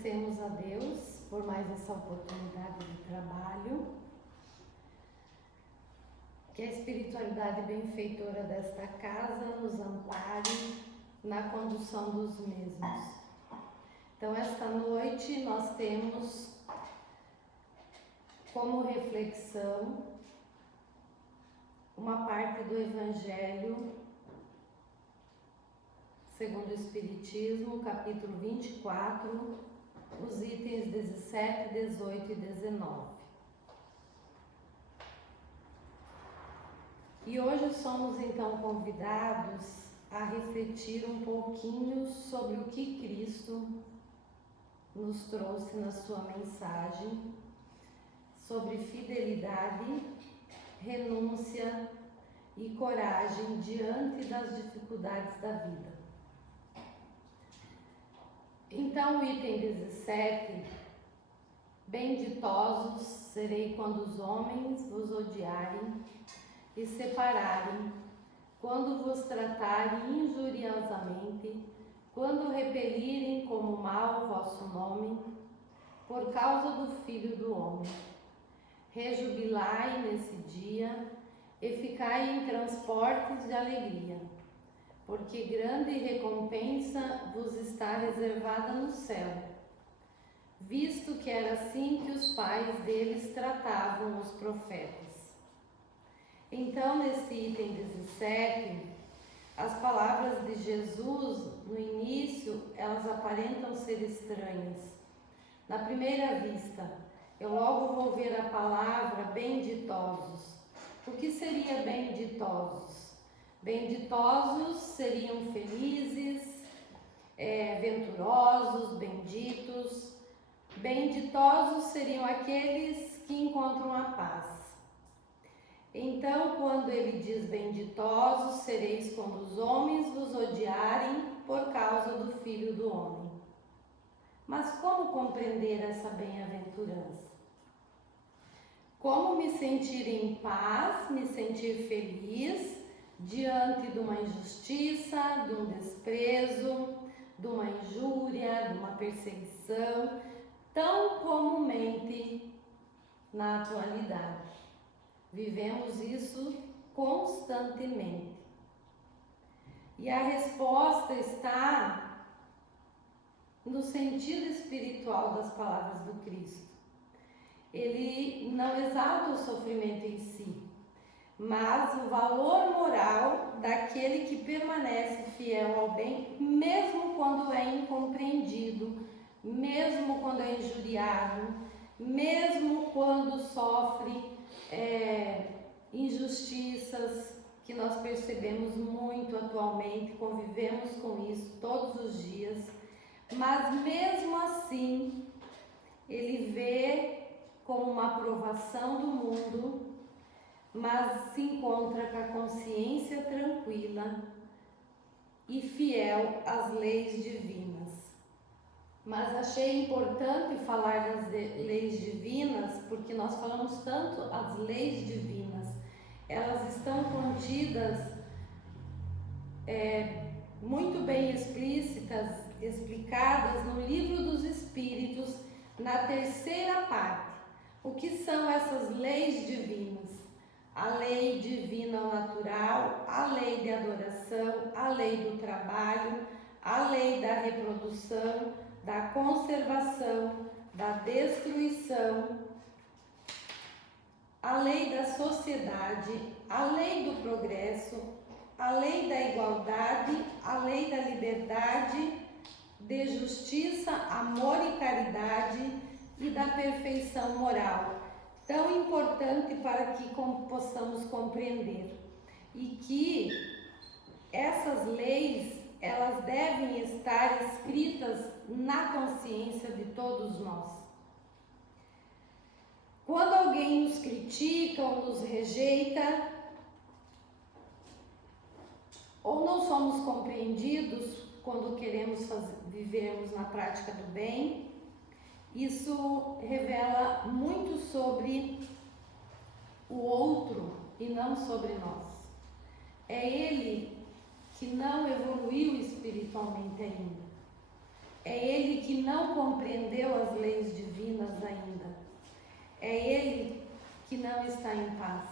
Agradecemos a Deus por mais essa oportunidade de trabalho, que a espiritualidade benfeitora desta casa nos ampare na condução dos mesmos. Então, esta noite nós temos como reflexão uma parte do Evangelho segundo o Espiritismo, capítulo 24, os itens 17, 18 e 19. E hoje somos então convidados a refletir um pouquinho sobre o que Cristo nos trouxe na sua mensagem, sobre fidelidade, renúncia e coragem diante das dificuldades da vida. Então, o item 17, benditosos serei quando os homens vos odiarem e separarem, quando vos tratarem injuriosamente, quando repelirem como mal o vosso nome, por causa do Filho do Homem. Rejubilai nesse dia e ficai em transportes de alegria, porque grande recompensa vos está reservada no céu, visto que era assim que os pais deles tratavam os profetas. Então, nesse item 17, as palavras de Jesus, no início, elas aparentam ser estranhas. Na primeira vista, eu logo vou ver a palavra benditosos. O que seria benditosos? Benditosos seriam felizes, venturosos, benditos. Benditosos seriam aqueles que encontram a paz. Então, quando ele diz benditosos sereis quando os homens vos odiarem por causa do Filho do Homem. Mas como compreender essa bem-aventurança? Como me sentir em paz, me sentir feliz diante de uma injustiça, de um desprezo, de uma injúria, de uma perseguição, tão comumente na atualidade. Vivemos isso constantemente. E a resposta está no sentido espiritual das palavras do Cristo. Ele não exalta o sofrimento em si, mas o valor moral daquele que permanece fiel ao bem, mesmo quando é incompreendido, mesmo quando é injuriado, mesmo quando sofre injustiças que nós percebemos muito atualmente, convivemos com isso todos os dias, mas mesmo assim ele vê como uma aprovação do mundo, mas se encontra com a consciência tranquila e fiel às leis divinas. Mas achei importante falar das leis divinas, porque nós falamos tanto as leis divinas, elas estão contidas, muito bem explicadas no Livro dos Espíritos, na terceira parte. O que são essas leis divinas? A lei divina ao natural, a lei de adoração, a lei do trabalho, a lei da reprodução, da conservação, da destruição, a lei da sociedade, a lei do progresso, a lei da igualdade, a lei da liberdade, de justiça, amor e caridade e da perfeição moral. Tão importante para que possamos compreender. E que essas leis, elas devem estar escritas na consciência de todos nós. Quando alguém nos critica ou nos rejeita, ou não somos compreendidos quando queremos vivermos na prática do bem, isso revela muito sobre o outro e não sobre nós. É ele que não evoluiu espiritualmente ainda. É ele que não compreendeu as leis divinas ainda. É ele que não está em paz.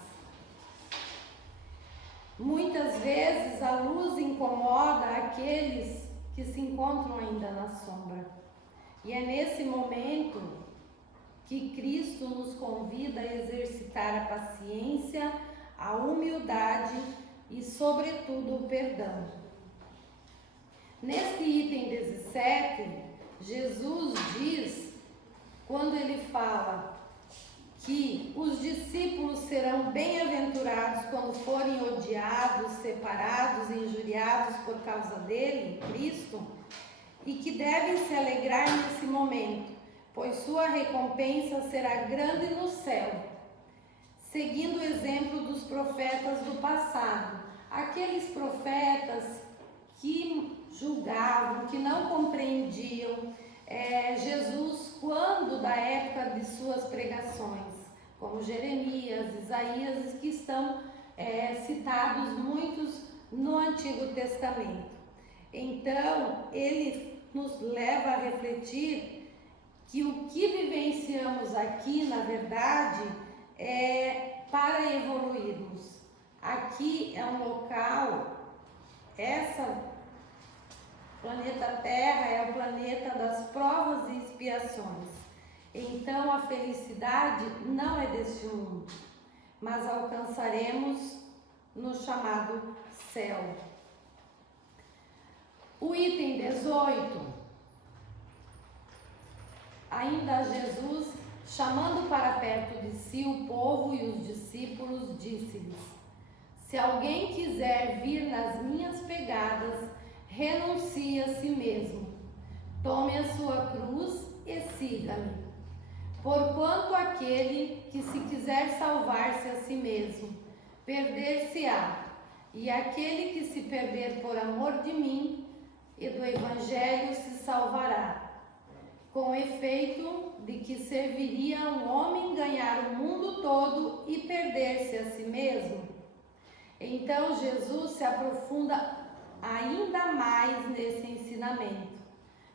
Muitas vezes a luz incomoda aqueles que se encontram ainda na sombra. E é nesse momento que Cristo nos convida a exercitar a paciência, a humildade e, sobretudo, o perdão. Neste item 17, Jesus diz, quando ele fala que os discípulos serão bem-aventurados quando forem odiados, separados, injuriados por causa dele, Cristo, e que devem se alegrar nesse momento, pois sua recompensa será grande no céu, seguindo o exemplo dos profetas do passado, aqueles profetas que julgavam, que não compreendiam Jesus quando da época de suas pregações, como Jeremias, Isaías, que estão citados muitos no Antigo Testamento. Então, ele nos leva a refletir que o que vivenciamos aqui, na verdade, é para evoluirmos. Aqui é um local, planeta Terra é o planeta das provas e expiações. Então a felicidade não é deste mundo, mas alcançaremos no chamado céu. O item 18, ainda Jesus, chamando para perto de si o povo e os discípulos, disse-lhes: se alguém quiser vir nas minhas pegadas, renuncie a si mesmo, tome a sua cruz e siga-me. Porquanto aquele que se quiser salvar-se a si mesmo, perder-se-á, e aquele que se perder por amor de mim e do Evangelho se salvará. Com efeito, de que serviria a um homem ganhar o mundo todo e perder-se a si mesmo? Então Jesus se aprofunda ainda mais nesse ensinamento,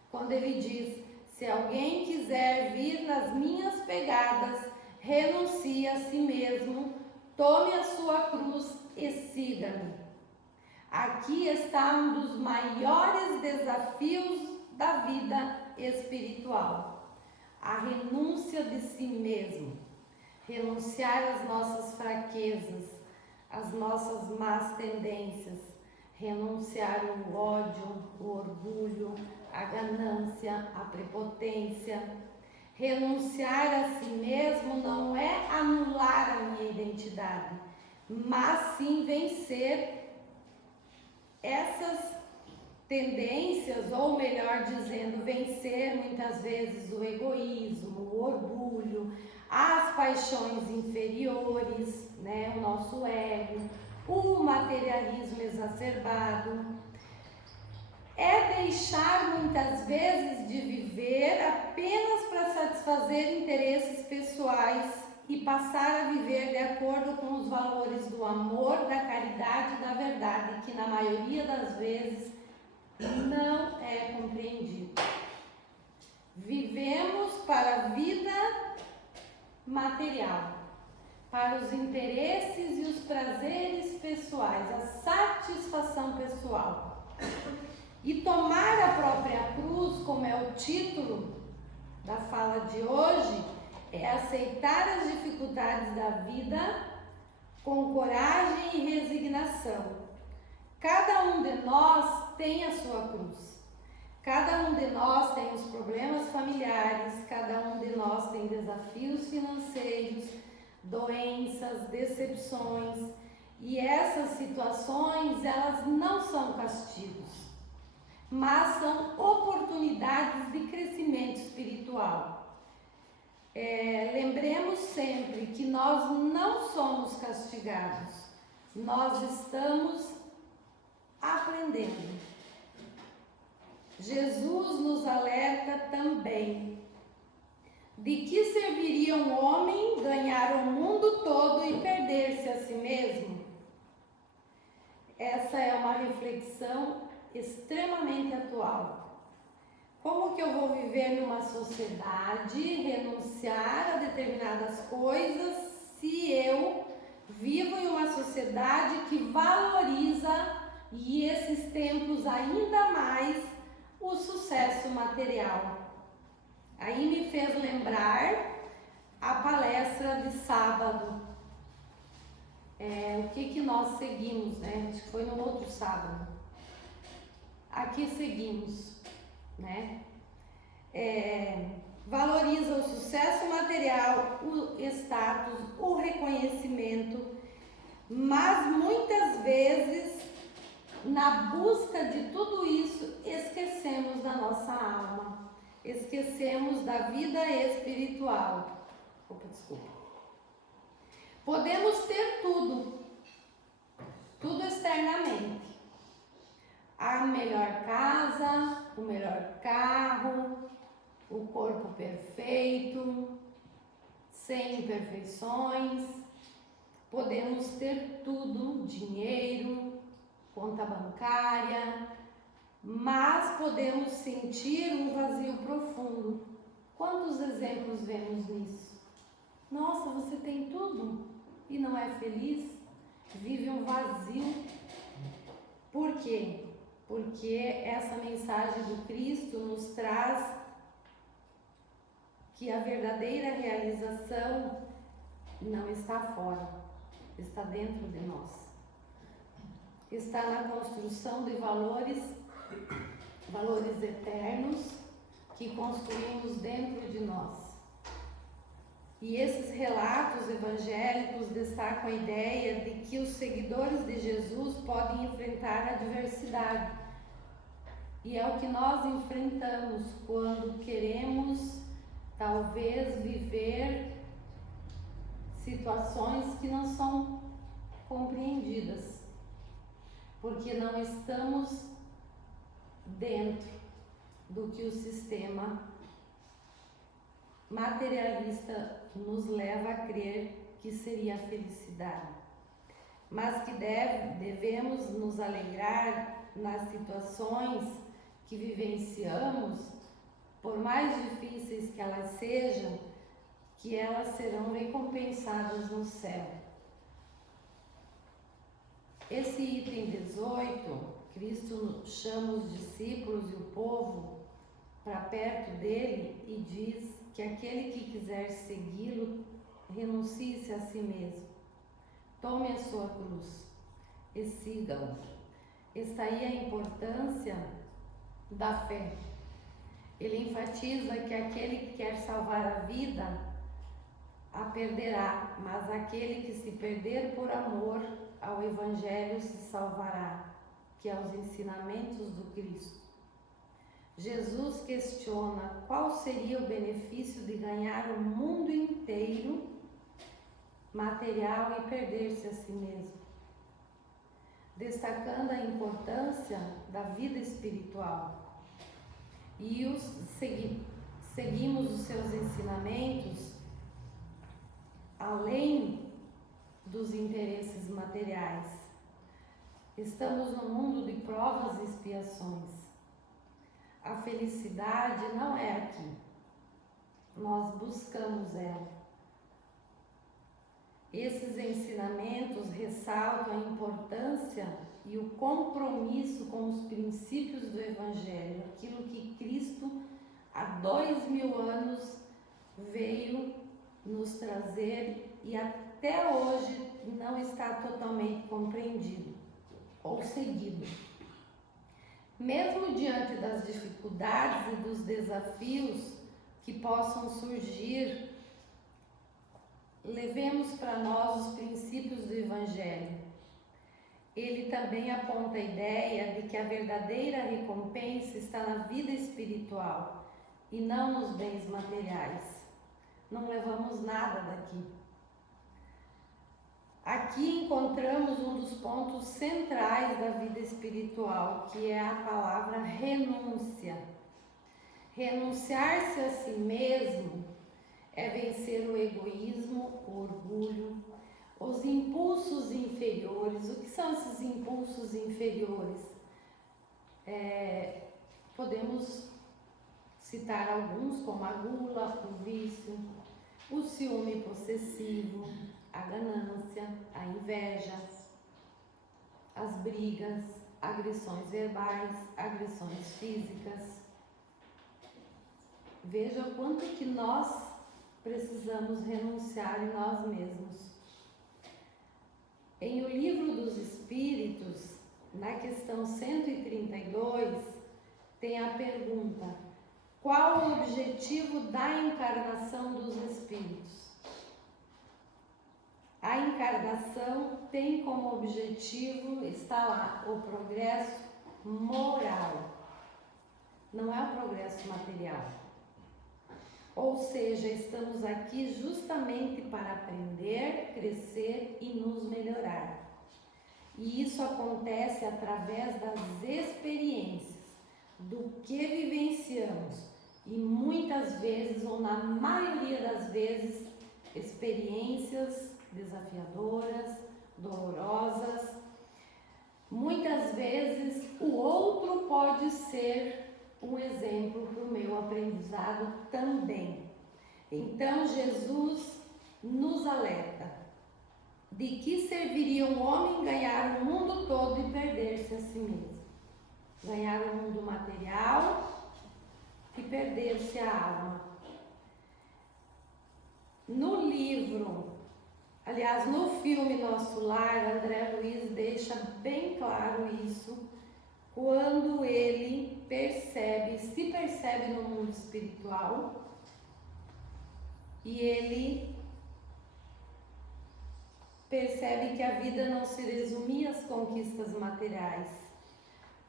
quando ele diz: se alguém quiser vir nas minhas pegadas, renuncie a si mesmo, tome a sua cruz e siga-me. Aqui está um dos maiores desafios da vida espiritual: a renúncia de si mesmo, renunciar às nossas fraquezas, às nossas más tendências, renunciar ao ódio, o orgulho, a ganância, a prepotência. Renunciar a si mesmo não é anular a minha identidade, mas sim vencer essas tendências, ou melhor dizendo, vencer muitas vezes o egoísmo, o orgulho, as paixões inferiores, o nosso ego, o materialismo exacerbado. É deixar muitas vezes de viver apenas para satisfazer interesses pessoais e passar a viver de acordo com os valores do amor, da caridade e da verdade, que na maioria das vezes não é compreendido. Vivemos para a vida material, para os interesses e os prazeres pessoais, a satisfação pessoal. E tomar a própria cruz, como é o título da fala de hoje, é aceitar as dificuldades da vida com coragem e resignação. Cada um de nós tem a sua cruz. Cada um de nós tem os problemas familiares, cada um de nós tem desafios financeiros, doenças, decepções. E essas situações, elas não são castigos, mas são oportunidades de crescimento espiritual. Lembremos sempre que nós não somos castigados, nós estamos aprendendo. Jesus nos alerta também: de que serviria um homem ganhar o mundo todo e perder-se a si mesmo? Essa é uma reflexão extremamente atual. Como que eu vou viver numa sociedade, renunciar a determinadas coisas, se eu vivo em uma sociedade que valoriza, e esses tempos ainda mais, o sucesso material? Aí me fez lembrar a palestra de sábado. O que nós seguimos, né? Acho que foi no outro sábado. Aqui seguimos, né? Valoriza o sucesso material, o status, o reconhecimento, mas muitas vezes, na busca de tudo isso, esquecemos da nossa alma, esquecemos da vida espiritual. Desculpa. Podemos ter tudo externamente. A melhor casa, o melhor carro, o corpo perfeito, sem imperfeições. Podemos ter tudo, dinheiro, conta bancária, mas podemos sentir um vazio profundo. Quantos exemplos vemos nisso? Nossa, você tem tudo e não é feliz? Vive um vazio. Por quê? Porque essa mensagem do Cristo nos traz que a verdadeira realização não está fora, está dentro de nós. Está na construção de valores eternos que construímos dentro de nós. E esses relatos evangélicos destacam a ideia de que os seguidores de Jesus podem enfrentar a adversidade. E é o que nós enfrentamos quando queremos, talvez, viver situações que não são compreendidas, porque não estamos dentro do que o sistema materialista nos leva a crer que seria a felicidade, mas que devemos nos alegrar nas situações que vivenciamos, por mais difíceis que elas sejam, que elas serão recompensadas no céu. Esse item 18, Cristo chama os discípulos e o povo para perto dele e diz que aquele que quiser segui-lo, renuncie-se a si mesmo, tome a sua cruz e siga-o. Está aí a importância da fé. Ele enfatiza que aquele que quer salvar a vida, a perderá, mas aquele que se perder por amor ao Evangelho se salvará, que é os ensinamentos do Cristo. Jesus questiona qual seria o benefício de ganhar o mundo inteiro material e perder-se a si mesmo, destacando a importância da vida espiritual. E seguimos os seus ensinamentos além dos interesses materiais. Estamos num mundo de provas e expiações. A felicidade não é aqui. Nós buscamos ela. Esses ensinamentos ressaltam a importância e o compromisso com os princípios do Evangelho, aquilo que Cristo há 2000 anos veio nos trazer e até hoje não está totalmente compreendido ou seguido. Mesmo diante das dificuldades e dos desafios que possam surgir, levemos para nós os princípios do Evangelho. Ele também aponta a ideia de que a verdadeira recompensa está na vida espiritual e não nos bens materiais. Não levamos nada daqui. Aqui encontramos um dos pontos centrais da vida espiritual, que é a palavra renúncia. Renunciar-se a si mesmo é vencer o egoísmo, o orgulho, os impulsos inferiores. O que são esses impulsos inferiores? Podemos citar alguns como a gula, o vício, o ciúme possessivo, a ganância, a inveja, as brigas, agressões verbais, agressões físicas. Veja o quanto que nós precisamos renunciar em nós mesmos. Em O Livro dos Espíritos, na questão 132, tem a pergunta: qual o objetivo da encarnação dos espíritos? A encarnação tem como objetivo, está lá, o progresso moral, não é o progresso material. Ou seja, estamos aqui justamente para aprender, crescer e nos melhorar. E isso acontece através das experiências, do que vivenciamos. E muitas vezes, ou na maioria das vezes, experiências desafiadoras, dolorosas. Muitas vezes o outro pode ser um exemplo para o meu aprendizado também. Então Jesus nos alerta: de que serviria um homem ganhar o mundo todo e perder-se a si mesmo? Ganhar o mundo material e perder-se a alma. No livro, aliás, no filme Nosso Lar, André Luiz deixa bem claro isso, quando ele se percebe no mundo espiritual e ele percebe que a vida não se resumia às conquistas materiais,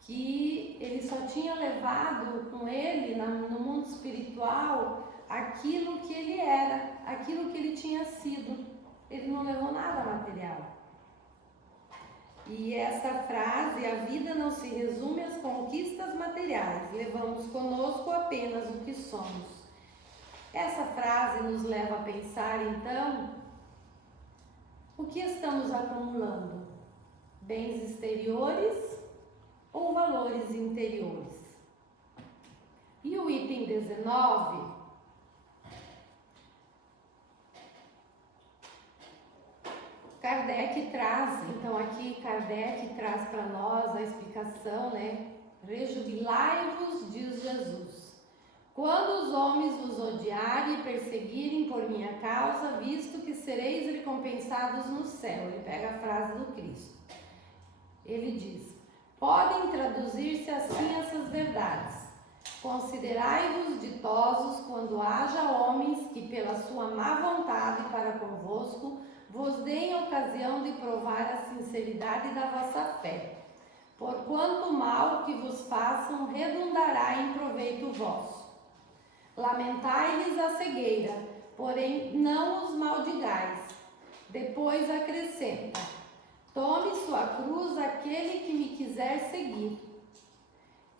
que ele só tinha levado com ele no mundo espiritual aquilo que ele era, aquilo que ele tinha sido. Ele não levou nada material. E essa frase, a vida não se resume às conquistas materiais, levamos conosco apenas o que somos. Essa frase nos leva a pensar, então, o que estamos acumulando? Bens exteriores ou valores interiores? E o item 19... Kardec traz, então aqui Kardec traz para nós a explicação, né? Rejubilai-vos, diz Jesus, quando os homens vos odiarem e perseguirem por minha causa, visto que sereis recompensados no céu. Ele pega a frase do Cristo. Ele diz: podem traduzir-se assim essas verdades. Considerai-vos ditosos quando haja homens que pela sua má vontade para convosco vos deem ocasião de provar a sinceridade da vossa fé, porquanto o mal que vos façam redundará em proveito vosso. Lamentai-lhes a cegueira, porém não os maldigais. Depois acrescenta: tome sua cruz aquele que me quiser seguir.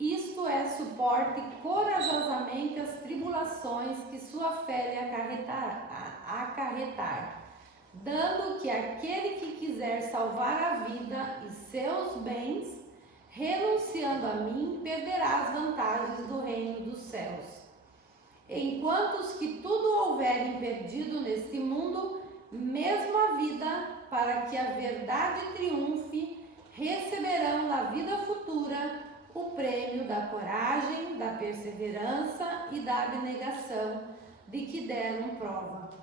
Isto é, suporte corajosamente as tribulações que sua fé lhe acarretar, dando que aquele que quiser salvar a vida e seus bens, renunciando a mim, perderá as vantagens do reino dos céus. Enquanto os que tudo houverem perdido neste mundo, mesmo a vida, para que a verdade triunfe, receberão na vida futura o prêmio da coragem, da perseverança e da abnegação de que deram prova.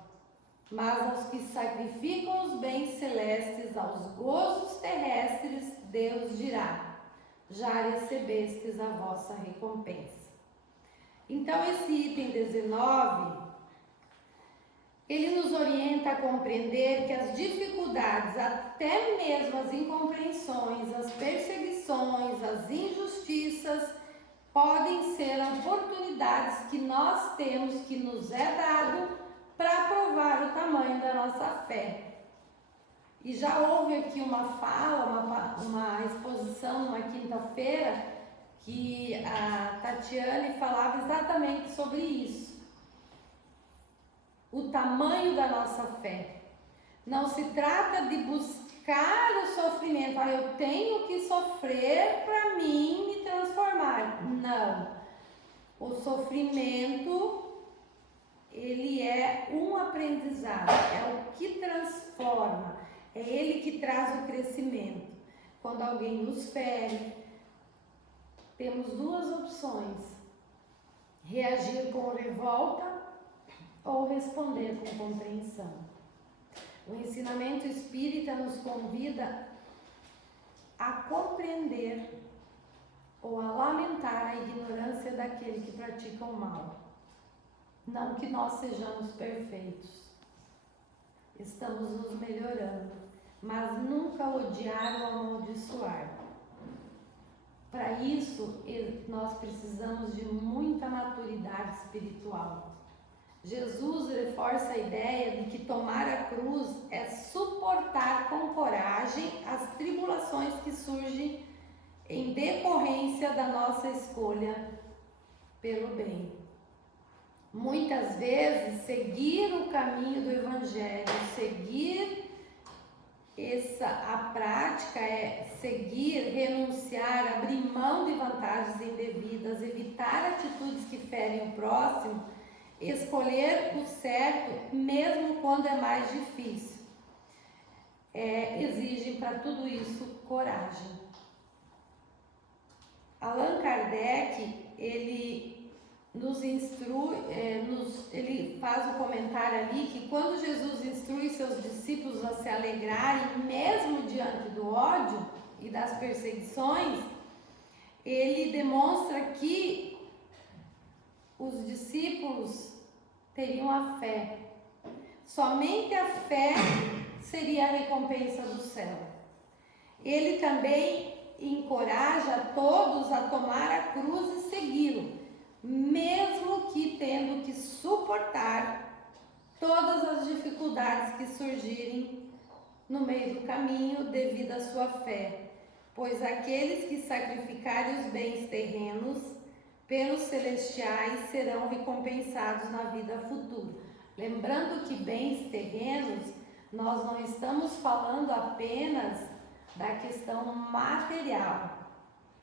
Mas aos que sacrificam os bens celestes aos gozos terrestres, Deus dirá: já recebestes a vossa recompensa. Então esse item 19, ele nos orienta a compreender que as dificuldades, até mesmo as incompreensões, as perseguições, as injustiças, podem ser oportunidades que nós temos, que nos é dado para provar o tamanho da nossa fé. E já houve aqui uma fala, uma exposição numa quinta-feira, que a Tatiane falava exatamente sobre isso. O tamanho da nossa fé. Não se trata de buscar o sofrimento. Eu tenho que sofrer para mim me transformar. Não. O sofrimento, ele é um aprendizado, é o que transforma, é ele que traz o crescimento. Quando alguém nos fere, temos duas opções: reagir com revolta ou responder com compreensão. O ensinamento espírita nos convida a compreender ou a lamentar a ignorância daquele que pratica o mal. Não que nós sejamos perfeitos, estamos nos melhorando, mas nunca odiar ou amaldiçoar. Para isso, nós precisamos de muita maturidade espiritual. Jesus reforça a ideia de que tomar a cruz é suportar com coragem as tribulações que surgem em decorrência da nossa escolha pelo bem. Muitas vezes, seguir o caminho do Evangelho, a prática é seguir, renunciar, abrir mão de vantagens indevidas, evitar atitudes que ferem o próximo, escolher o certo, mesmo quando é mais difícil. Exigem para tudo isso coragem. Allan Kardec, ele nos instrui, ele faz o comentário ali que quando Jesus instrui seus discípulos a se alegrarem, mesmo diante do ódio e das perseguições, ele demonstra que os discípulos teriam a fé. Somente a fé seria a recompensa do céu. Ele também encoraja todos a tomar a cruz e segui-lo, mesmo que tendo que suportar todas as dificuldades que surgirem no meio do caminho devido à sua fé, pois aqueles que sacrificarem os bens terrenos pelos celestiais serão recompensados na vida futura. Lembrando que bens terrenos, nós não estamos falando apenas da questão material.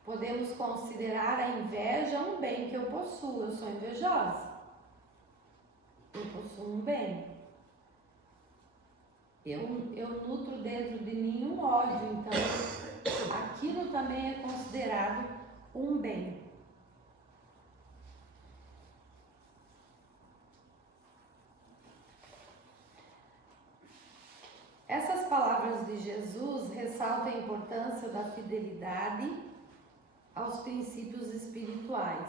Podemos considerar a inveja um bem que eu possuo. Eu sou invejosa, eu possuo um bem. Eu nutro dentro de mim um ódio, então aquilo também é considerado um bem. Essas palavras de Jesus ressaltam a importância da fidelidade aos princípios espirituais,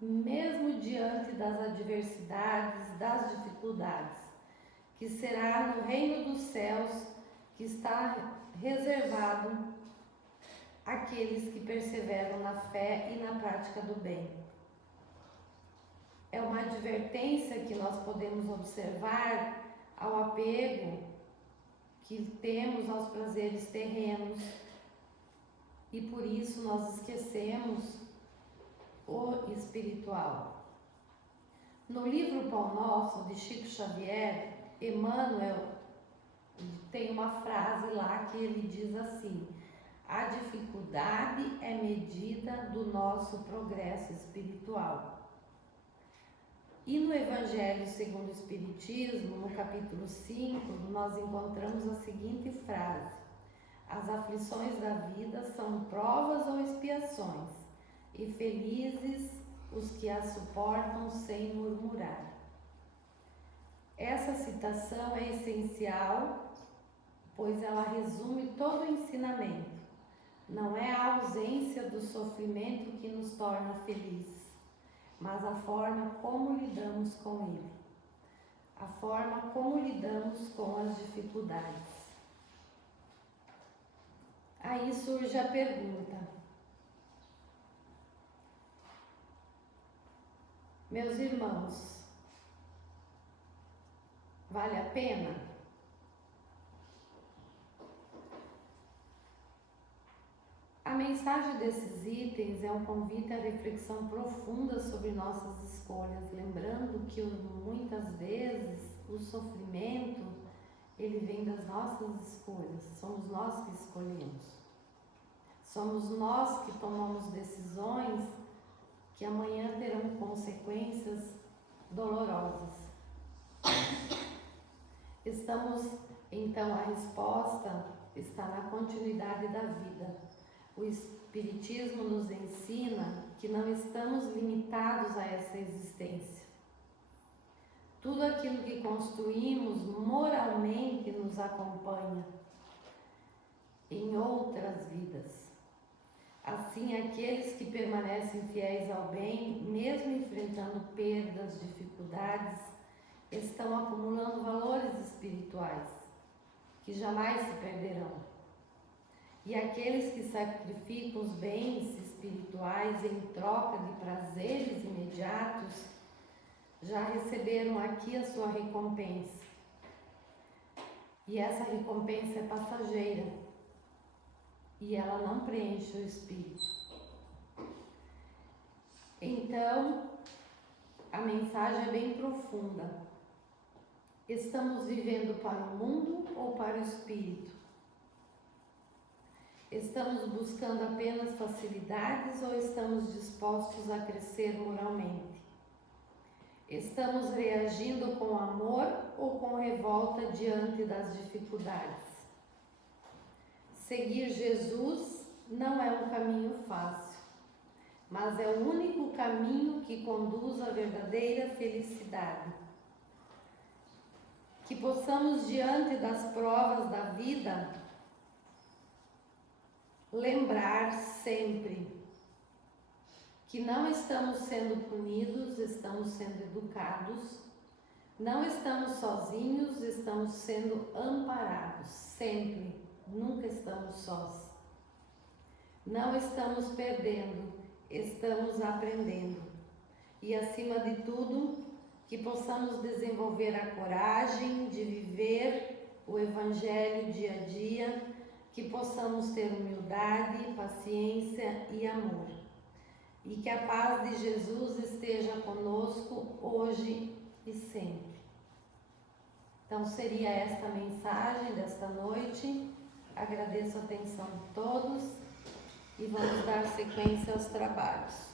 mesmo diante das adversidades, das dificuldades, que será no reino dos céus que está reservado àqueles que perseveram na fé e na prática do bem. É uma advertência que nós podemos observar ao apego que temos aos prazeres terrenos, e por isso nós esquecemos o espiritual. No livro Pão Nosso, de Chico Xavier, Emmanuel tem uma frase lá que ele diz assim: a dificuldade é medida do nosso progresso espiritual. E no Evangelho segundo o Espiritismo, no capítulo 5, nós encontramos a seguinte frase: as aflições da vida são provas ou expiações, e felizes os que as suportam sem murmurar. Essa citação é essencial, pois ela resume todo o ensinamento. Não é a ausência do sofrimento que nos torna felizes, mas a forma como lidamos com ele, a forma como lidamos com as dificuldades. Aí surge a pergunta: meus irmãos, vale a pena? A mensagem desses itens é um convite à reflexão profunda sobre nossas escolhas, lembrando que muitas vezes o sofrimento ele vem das nossas escolhas, somos nós que escolhemos, somos nós que tomamos decisões que amanhã terão consequências dolorosas. Então a resposta está na continuidade da vida. O Espiritismo nos ensina que não estamos limitados a essa existência. Tudo aquilo que construímos moralmente nos acompanha em outras vidas. Assim, aqueles que permanecem fiéis ao bem, mesmo enfrentando perdas, dificuldades, estão acumulando valores espirituais que jamais se perderão. E aqueles que sacrificam os bens espirituais em troca de prazeres imediatos, já receberam aqui a sua recompensa. E essa recompensa é passageira. E ela não preenche o espírito. Então, a mensagem é bem profunda. Estamos vivendo para o mundo ou para o espírito? Estamos buscando apenas facilidades ou estamos dispostos a crescer moralmente? Estamos reagindo com amor ou com revolta diante das dificuldades? Seguir Jesus não é um caminho fácil, mas é o único caminho que conduz à verdadeira felicidade. Que possamos, diante das provas da vida, lembrar sempre que não estamos sendo punidos, estamos sendo educados, não estamos sozinhos, estamos sendo amparados, sempre, nunca estamos sós. Não estamos perdendo, estamos aprendendo. E acima de tudo, que possamos desenvolver a coragem de viver o Evangelho dia a dia, que possamos ter humildade, paciência e amor. E que a paz de Jesus esteja conosco hoje e sempre. Então seria esta a mensagem desta noite. Agradeço a atenção de todos e vamos dar sequência aos trabalhos.